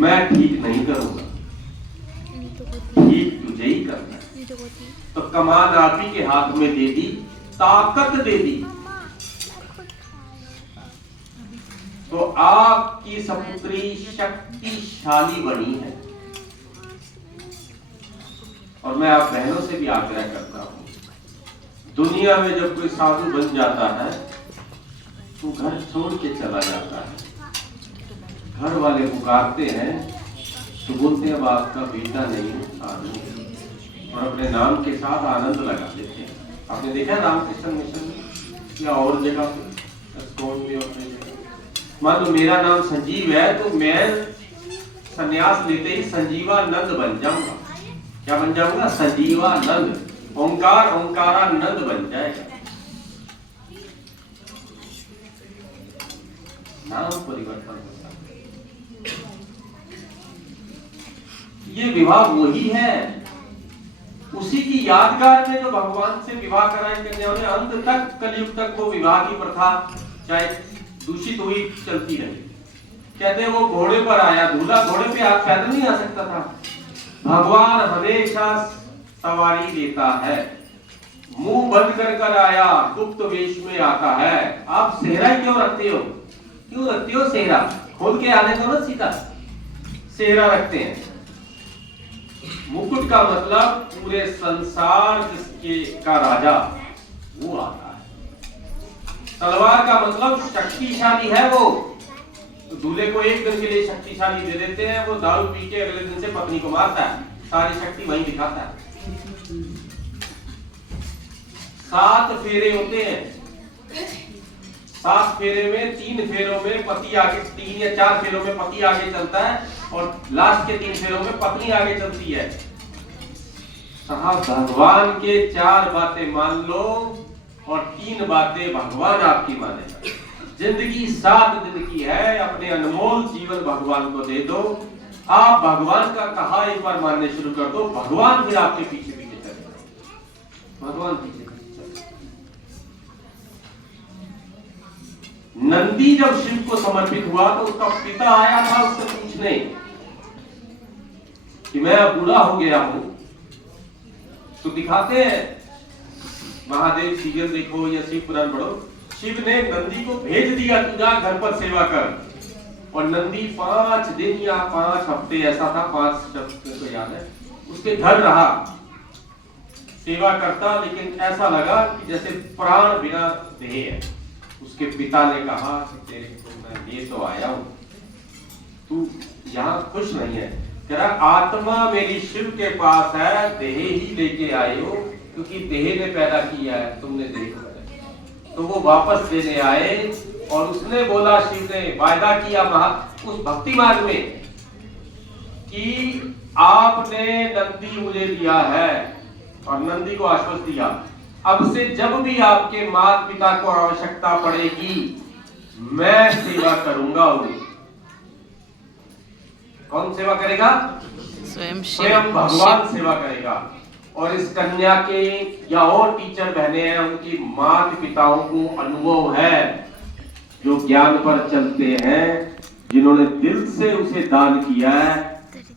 मैं ठीक नहीं करूंगा, ठीक तुझे ही करना है। तो कमान आप ही के हाथ में दे दी, ताकत दे दी, तो आपकी सपुत्री शक्तिशाली बनी है। और मैं आप बहनों से भी आग्रह करता हूं, दुनिया में जब कोई साधु बन जाता है तो घर छोड़ के चला जाता है। घर वाले पुकारते हैं तो बोलते हैं अब आपका बेटा नहीं है साधु, और अपने नाम के साथ आनंद लगा देते हैं। आपने देखा रामकृष्ण मिशन में या और जगह पे, मान लो मेरा नाम संजीव है तो मैं संन्यास लेते ही संजीवानंद बन जाऊंगा। क्या बन जाऊंगा? संजीवानंद। ओंकार ओंकारानंद बन जाएगा। नाम परिवर्तन होता है। ये विवाह वही है, उसी की यादगार में जो भगवान से विवाह कराए कन्याओं ने, अंत तक कलयुग तक वो विवाह की प्रथा चाहे दूषित हुई चलती रही। कहते हैं वो घोड़े पर आया, दूल्हा घोड़े पे आप पैदल नहीं आ सकता था। भगवान हमेशा सवारी देता है, मुंह बंद कर आया, गुप्त वेश में आता है। आप सेहरा क्यों रखते हो? क्यों रखते हो सेहरा? खोल के आने दो ना, सीधा सेहरा रखते हैं। मुकुट का मतलब पूरे संसार जिसके का राजा वो आता है। तलवार का मतलब शक्तिशाली है वो। तो दूल्हे को एक दिन के लिए शक्तिशाली दे देते हैं, वो दारू पी के अगले दिन से पत्नी को मारता है, सारी शक्ति वहीं दिखाता है। 7 फेरे होते हैं, 7 फेरे में 3 फेरों में पति आगे, 3 या 4 फेरों में पति आगे चलता है और लास्ट के 3 फेरों में पत्नी आगे चलती है। साहब भगवान के 4 बातें मान लो और 3 बातें भगवान आपकी माने। जिंदगी 7 दिन की है, अपने अनमोल जीवन भगवान को दे दो। आप भगवान का कहा एक बार मानने शुरू कर दो, भगवान फिर आपके पीछे पीछे चलेगा। भगवान पीछे पीछे चलेगा। नंदी जब शिव को समर्पित हुआ तो उसका पिता आया था उससे पूछने कि मैं अब बूढ़ा हो गया हूं। तो दिखाते हैं महादेव सीरियल देखो या शिव पुराण पढ़ो, शिव ने नंदी को भेज दिया, तू जा घर पर सेवा कर। और नंदी 5 दिन या 5 हफ्ते, ऐसा था, 5 शब्द तो याद है, उसके घर रहा, सेवा करता। लेकिन ऐसा लगा कि जैसे प्राण बिना देह है। उसके पिता ने कहा कि तेरे को मैं ये तो आया हूं, तू यहाँ खुश नहीं है। कह रहा आत्मा मेरी शिव के पास है, देह ही लेके आए हो, क्योंकि देह ने पैदा किया है, तुमने देह। तो वो वापस देने आए और उसने बोला, शिव ने वायदा किया उस भक्ति मार्ग में कि आपने नंदी मुझे दिया है, और नंदी को आश्वस्त दिया अब से जब भी आपके माता पिता को आवश्यकता पड़ेगी मैं सेवा करूंगा। कौन सेवा करेगा? स्वयं भगवान सेवा करेगा। और इस कन्या के या और टीचर बहने हैं, उनकी माता पिताओं को अनुभव है, जो ज्ञान पर चलते हैं, जिन्होंने दिल से उसे दान किया है,